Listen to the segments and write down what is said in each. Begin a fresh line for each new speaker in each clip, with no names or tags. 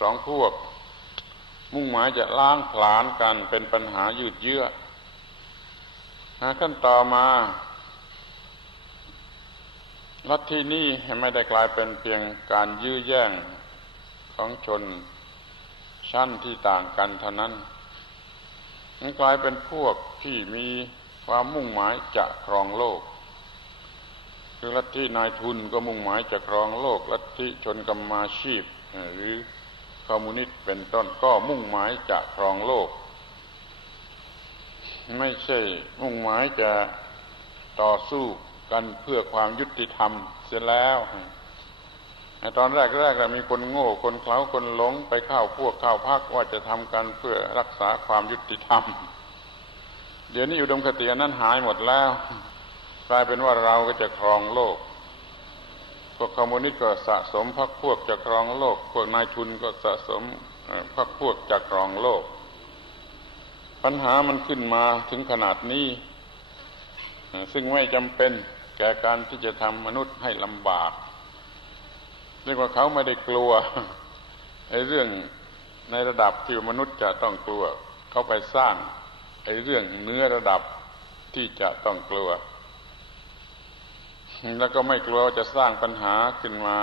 สองพวก มุ่งหมายจะล้างผลาญกันเป็นปัญหายืดเยื้อขั้นต่อมาลัทธินี้ไม่ได้กลายเป็นเพียงการยื้อแย่งของชนชั้นที่ต่างกันเท่านั้นมันกลายเป็นพวกที่มีความมุ่งหมายจะครองโลก คือลัทธินายทุนก็มุ่งหมายจะครองโลก ลัทธิชนกรรมาชีพหรือ คอมมิวนิสต์เป็นต้นก็มุ่งหมายจะครองโลก ไม่ใช่มุ่งหมายจะต่อสู้กันเพื่อความยุติธรรมเสียแล้วตอนแรกแรกมีคนโง่คนเขลาคนหลงไปเข้าพวกเข้าพักว่าจะทำกันเพื่อรักษาความยุติธรรม เดี๋ยวนี้อุดมคติอันนั้นหายหมดแล้ว กลายเป็นว่าเราก็จะครองโลก วกคอมมิวนิสต์ก็สะสมพักพวกจะครองโลก พวกนายทุนก็สะสมพักพวกจะครองโลก ปัญหามันขึ้นมาถึงขนาดนี้ ซึ่งไม่จำเป็นแก่การที่จะทำมนุษย์ให้ลำบาก เรียกว่าเขาไม่ได้กลัวไอ้เรื่องในระดับที่มนุษย์จะต้องกลัว เขาไปสร้างไอ้เรื่องเนื้อระดับที่จะต้องกลัว แล้วก็ไม่กลัวจะสร้างปัญหาขึ้นมา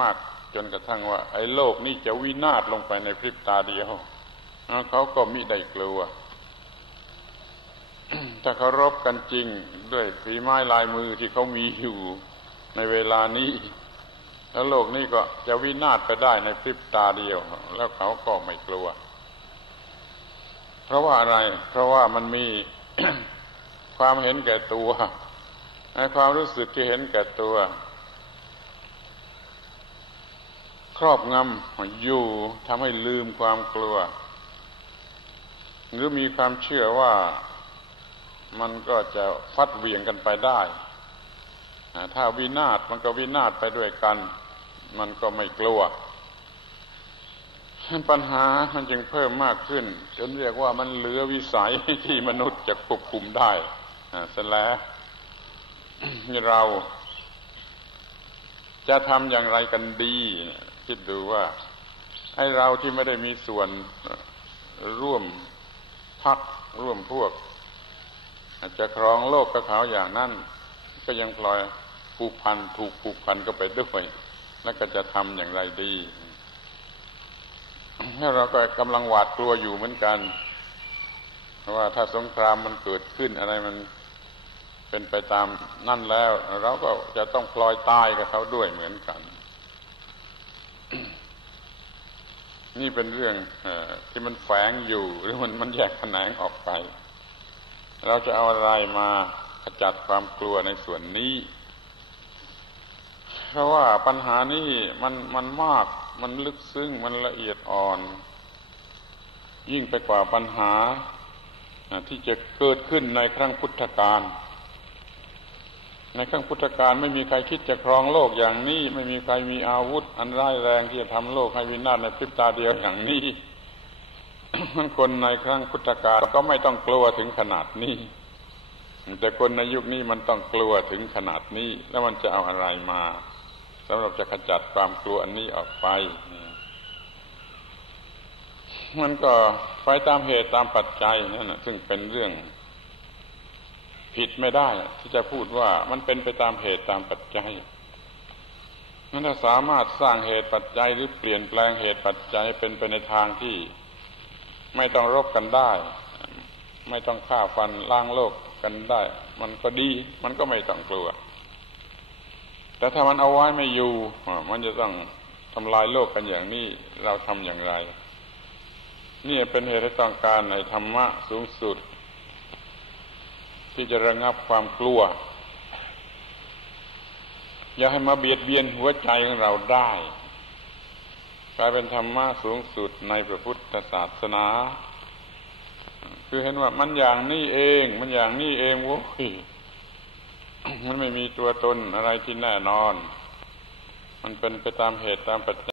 มากจนกระทั่งว่า ไอ้โลกนี้จะวินาศลงไปในพริบตาเดียวเขาก็มิได้กลัว ถ้าเคารพกันจริงด้วยฝีไม้ลายมือที่เขามีอยู่ในเวลานี้ แล้วโลกนี้ก็จะวินาศไปได้ในพริบตาเดียว แล้วเขาก็ไม่กลัว เพราะว่าอะไร เพราะว่ามันมีความเห็นแก่ตัว ความรู้สึกที่เห็นแก่ตัว ครอบงำอยู่ทำให้ลืมความกลัว หรือมีความเชื่อว่ามันก็จะฟัดเวียงกันไปได้ ถ้าวินาศมันก็วินาศไปด้วยกัน มันก็ไม่กลัวปัญหามันจึงเพิ่มมากขึ้น จนเรียกว่ามันเหลือวิสัยที่มนุษย์จะควบคุมได้เสร็จแล้ว เราจะทำอย่างไรกันดี คิดดูว่าไอ้เราที่ไม่ได้มีส่วนร่วมพักร่วมพวก อาจจะครองโลกกับเขาอย่างนั้นก็ยังพลอยผูกพันถูกผูกพันก็ไปด้วยแล้วก็จะทำอย่างไรดีเราก็กำลังหวาดกลัวอยู่เหมือนกันเพราะว่าถ้าสงครามมันเกิดขึ้นอะไรมัน เป็นไปตามนั่นแล้ว เราก็จะต้องพลอยตายกับเขาด้วยเหมือนกัน นี่เป็นเรื่องอที่มันแฝงอยู่ หรือมันมันแยกแขนงออกไป เราจะเอาอะไรมาขจัดความกลัวในส่วนนี้ เพราะว่าปัญหานี้มันมันมาก มันลึกซึ้งมันละเอียดอ่อน ยิ่งไปกว่าปัญหาที่จะเกิดขึ้นในครั้งพุทธกาล ในครั้งพุทธกาลไม่มีใครคิดจะครองโลกอย่างนี้ ไม่มีใครมีอาวุธ อันร้ายแรงที่จะทำโลกให้วินาศในพริบตาเดียวอย่างนี้คนในครั้งพุทธกาลก็ไม่ต้องกลัวถึงขนาดนี้ แต่คนในยุคนี้มันต้องกลัวถึงขนาดนี้ แล้วมันจะเอาอะไรมาสำหรับจะขจัดความกลัวอันนี้ออกไป มันก็ไปตามเหตุตามปัจจัยนั่นนะซึ่งเป็นเรื่อง ผิดไม่ได้ ที่จะพูดว่ามันเป็นไปตามเหตุตามปัจจัยนั้นถ้าสามารถสร้างเหตุปัจจัยหรือเปลี่ยนแปลงเหตุปัจจัยเป็นไปในทางที่ ไม่ต้องรบกันได้ ไม่ต้องฆ่าฟันล้างโลกกันได้ มันก็ดี มันก็ไม่ต้องกลัว แต่ถ้ามันเอาไว้ไม่อยู่มันจะต้องทำลายโลกกันอย่างนี้เราทำอย่างไร นี่เป็นเหตุที่ต้องการในธรรมะสูงสุด ที่จะระงับความกลัว อย่าให้มาเบียดเบียนหัวใจของเราได้กลายเป็นธรรมะสูงสุดในพระพุทธศาสนา คือเห็นว่ามันอย่างนี้เอง มันอย่างนี้เองโว้ยมันไม่มีตัวตนอะไรที่แน่นอน มันเป็นไปตามเหตุตามปัจจัย